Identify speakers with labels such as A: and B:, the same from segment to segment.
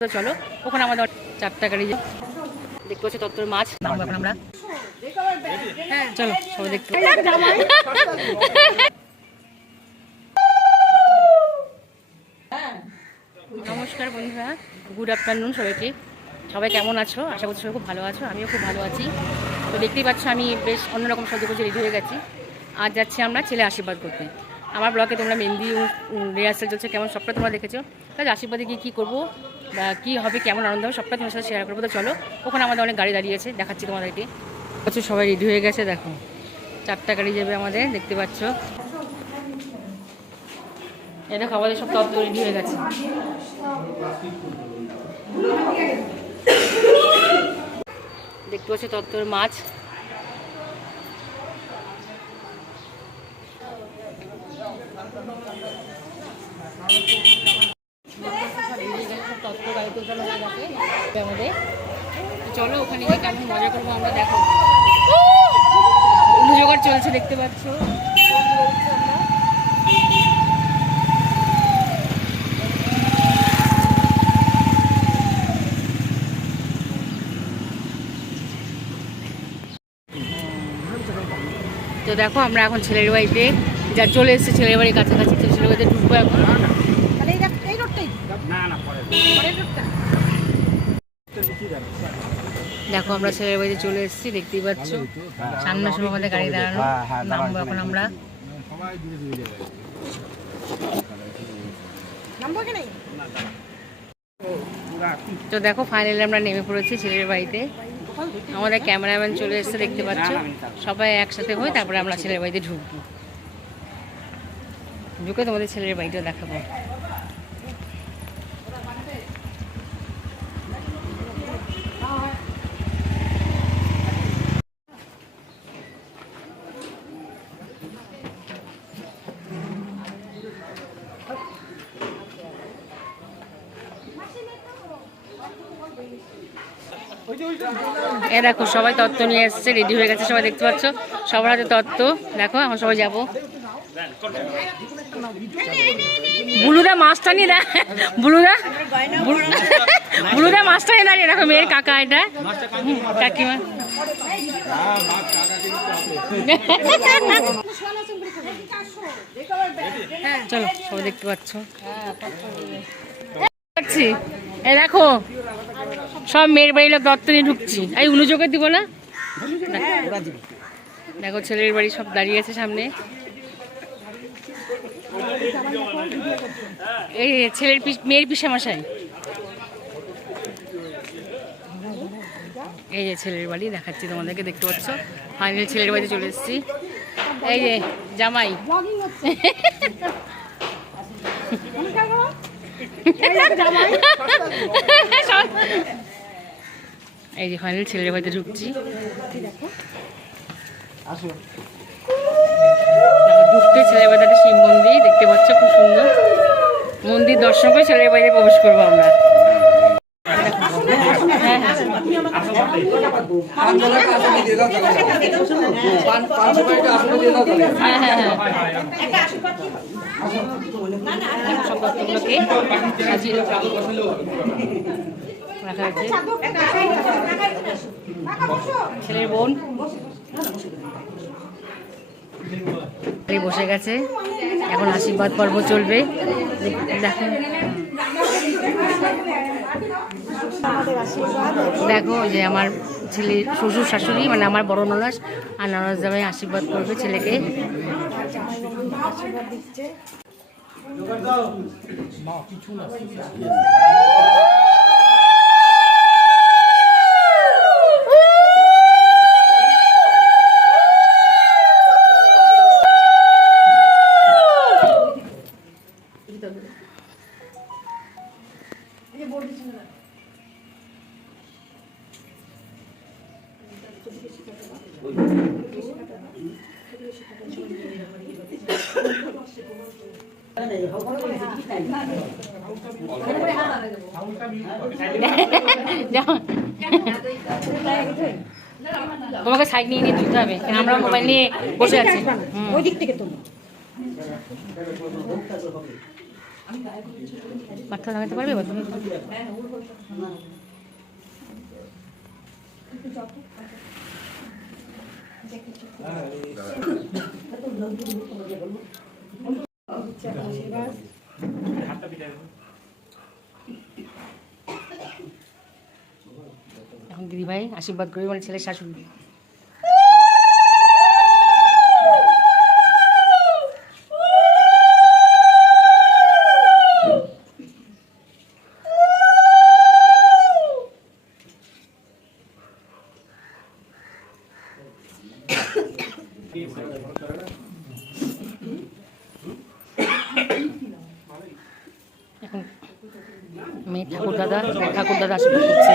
A: চলো, ওখানে আমাদের চারটা গাড়ি দেখতে পাচ্ছি তত্ত্বর মাছ। এখন আমরা। চলো, সবাই দেখতে নমস্কার বন্ধুরা গুড আফটারনুন সবাইকে। সবাই কেমন আছো? আশা করছি সবাই খুব ভালো আছো, আমিও খুব ভালো আছি। তো দেখতেই পাচ্ছ, আমি বেশ অন্যরকম সজ্জা করছি রেডি হয়ে গেছি। আজ যাচ্ছি আমরা ছেলে আশীর্বাদ করতে। আমার ব্লগে তোমরা মেহেন্দি রিহার্সাল চলছে, কেমন সবটা তোমরা দেখেছ? তাই আশীর্বাদে গিয়ে কী করব? বা কী হবে, কেমন আনন্দ হবে, সবটা তোমার সাথে শেয়ার করব। তো চলো, ওখানে আমাদের অনেক গাড়ি দাঁড়িয়েছে দেখাচ্ছি তোমাদেরকে। আচ্ছা সবাই রেডি হয়ে গেছে, দেখো। চারটা গাড়ি যাবে আমাদের, দেখতে পাচ্ছ। এ দেখো, আমাদের সব তত্ত্ব রেডি হয়ে গেছে। দেখতে পাচ্ছ তত্ত্বর মাছ তত্ত্ব গাড়িতে উঠানো হয়ে গেছে আমাদের। চলো ওখানে গিয়ে কেমন মজা করব আমরা দেখো। উলু জোগাড় চলছে দেখতে পাচ্ছ। তো দেখো আমরা এখন ছেলের বাড়িতে যা চলে এসেছে ছেলের বাড়ির কাছাকাছি তো ছেলের বাড়িতে ঢুকবো এখন। দেখো আমরা ছেলের বাড়িতে চলে এসেছি দেখতেই পাচ্ছ। সামনে সময় আমাদের গাড়ি দাঁড়ানো নামবো এখন আমরা। তো দেখো ফাইনালি আমরা নেমে পড়েছি ছেলের বাড়িতে। আমাদের ক্যামেরাম্যান চলে এসেছে দেখতে পাচ্ছ। সবাই একসাথে হয়ে তারপরে আমরা ছেলের বাড়িতে ঢুকবো। ঢুকে তোমাদের ছেলের বাড়িটা দেখাবো। এ দেখো, সবাই তত্ত্ব নিয়ে এসছে রেডি হয়ে গেছে, সবাই দেখতে পাচ্ছ? সবার হাতে তত্ত্ব। দেখো, আমরা সবাই যাব। বুলুদা মাছটা নিয়ে দেয় বুলুদা? বুলু- বুলুদা মাছটা নিয়ে দাঁড়িয়ে। দেখো, মেয়ের কাকা এটা। কাকিমা। চলো, সবাই দেখতে পাচ্ছ? এই দেখো সব মেয়ের বাড়ির লোক দত্ত নিয়ে ঢুকছি। এই অনুযোগে দিব না? দেখো ছেলের বাড়ি সব দাঁড়িয়ে আছে সামনে। এই ছেলের পিস- মেয়ের পিসা মশাই এই যে ছেলের বাড়ি দেখাচ্ছি তোমাদেরকে দেখতে পাচ্ছ? ফাইনাল ছেলের বাড়িতে চলে এসেছি। এই যে জামাই। এই যে ফাইনাল ছেলের বাড়িতে ঢুকছি। দেখো, ঢুকতে ছেলের বাড়িতে একটা শিব মন্দির দেখতে পাচ্ছ খুব সুন্দর। মন্দির দর্শন করে ছেলের বাড়িতে প্রবেশ করব আমরা। হ্যাঁ হ্যাঁ হ্যাঁ। সব সাজিয়ে রাখা আছে। ছেলের বোন। বসে গেছে। এখন আশীর্বাদ পর্ব চলবে। দেখ- দেখো দেখো যে আমার ছেলে শ্বশুর শাশুড়ি মানে আমার বড় ননাস আর ননাস জামাই আশীর্বাদ করবে ছেলেকে। তোমাকে সাইড নিয়ে নিয়ে তুলতে হবে আমরা মোবাইল নিয়ে বসে আছি।
B: ওই দিক থেকে তোলো।
A: মাথা লাগাতে পারবে তুমি এখন দিদিভাই আশীর্বাদ করবে মানে ছেলের শাশুড়ি। এখন মেয়ে ঠাকুর দাদা ঠাকুর দাদা? আশীর্বাদ করছে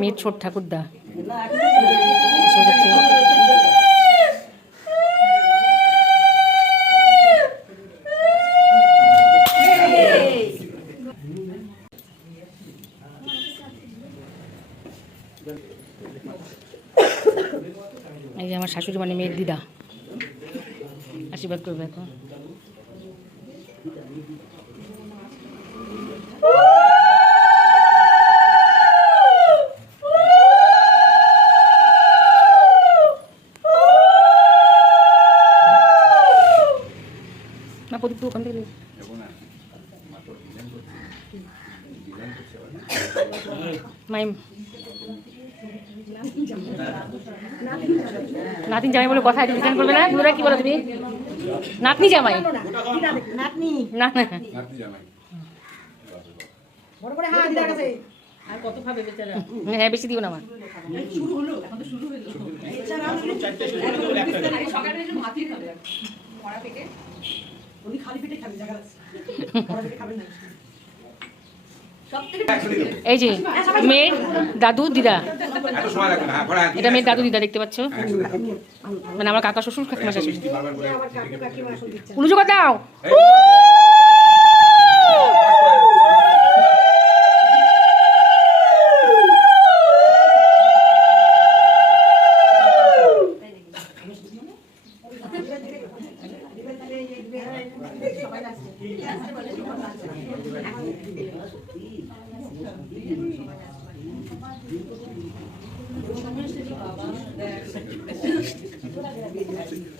A: মেয়ের ছোট ঠাকুর দা। এই যে আমার শাশুড়ি মানে মেয়ের দিদা। আশীর্বাদ করবে এখন। না প্রদীপ ওখান থেকে মাইম। নাতিন জামাই বলে কথা ডিজাইন করবে না? তোমরা কি বলো তুমি? নাতনি জামাই?
B: নাতনি
A: না না হ্যাঁ বেশি দিও না আমার
B: উনি খালি পেটে খাবেন জায়গা আছে পেটে খাবেন না।
A: এই যে মেয়ের দাদু দিদা।
C: হ্যাঁ
A: এটা মেয়ের দাদু দিদা দেখতে পাচ্ছ? মানে আমার কাকা শ্বশুর কাকিমা শাশুড়ি
B: কোনো
A: উলুজো দাও
C: পরে ভিডিও পাঠাবি
B: বড় এগুলো দেখতে হবে না ভিডিও দেখতে
C: হ্যাঁ দেখো
A: হুম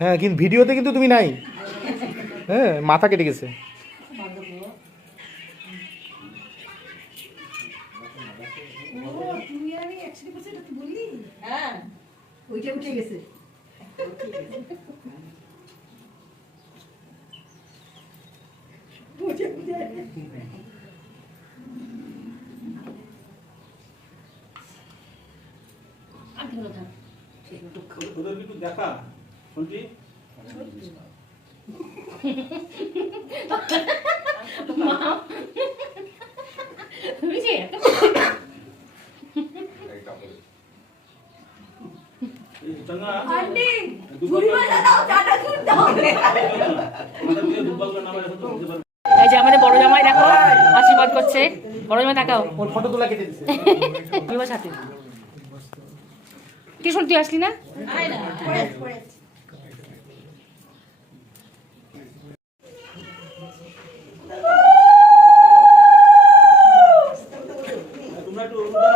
D: হ্যাঁ কিন্তু ভিডিওতে কিন্তু তুমি নাই। হ্যাঁ মাথা কেটে গেছে।
B: বুঝে
E: ওদের কিন্তু দেখা শুনছি এই
A: যে আমাদের বড় জামাই দেখো আশীর্বাদ করছে। বড় জামাই তাকাও
D: ফটো তোলা কেটে
A: বিবাহ সাথে। টিউশন তুই আসলি না
E: তোমরা একটু উঠো না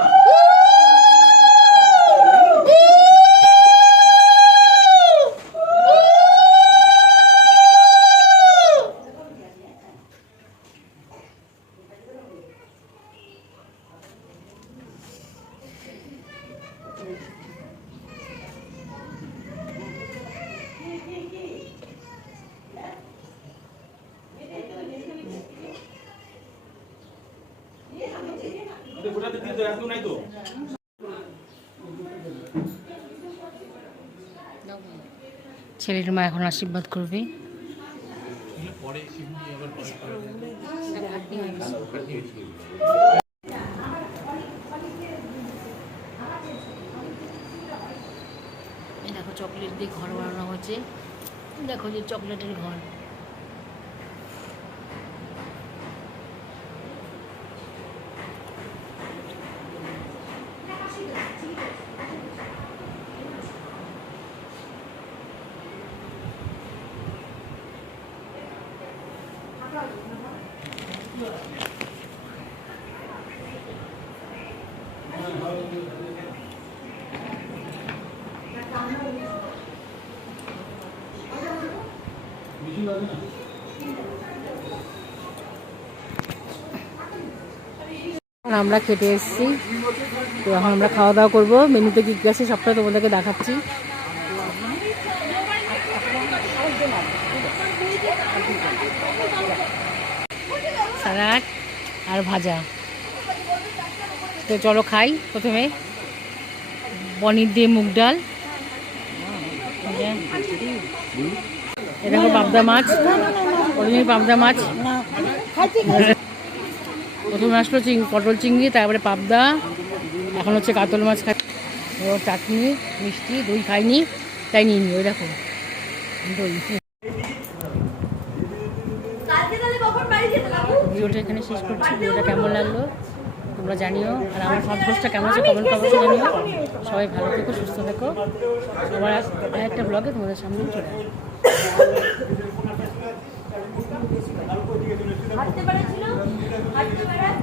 E: ওদের ফোটাতে দিয়ে তো এত নাই তো?
A: ছেলের মা এখন আশীর্বাদ করবে। দেখো চকলেট দিয়ে ঘর বানানো হচ্ছে দেখো যে চকলেটের ঘর। আমরা খেতে এসেছি। তো এখন আমরা খাওয়া দাওয়া করব। মেনুতে কী কী আছে সবটা তোমাদেরকে দেখাচ্ছি। স্যালাড আর ভাজা। তো চলো খাই প্রথমে। পনির দিয়ে মুগ ডাল। এ দেখো পাবদা মাছ, অরিজিনাল পাবদা মাছ। প্রথমে আসলো পটল চিংড়ি, তারপরে পাবদা। এখন হচ্ছে কাতল মাছ খাই চাটনি, মিষ্টি, দই খাইনি, তাই নিয়ে নি ওই দেখো। ভিডিওটা এখানে শেষ করছি, ভিডিওটা কেমন লাগল তোমরা জানিও, আর আমার সাজগোজটা কেমন আছে কমেন্ট অবশ্যই জানিও। সবাই ভালো থেকো, সুস্থ থেকো। আবার একটা ব্লগে তোমাদের সামনে চলে আসব।
F: হাঁটতে পারেছিল হাঁটতে পারে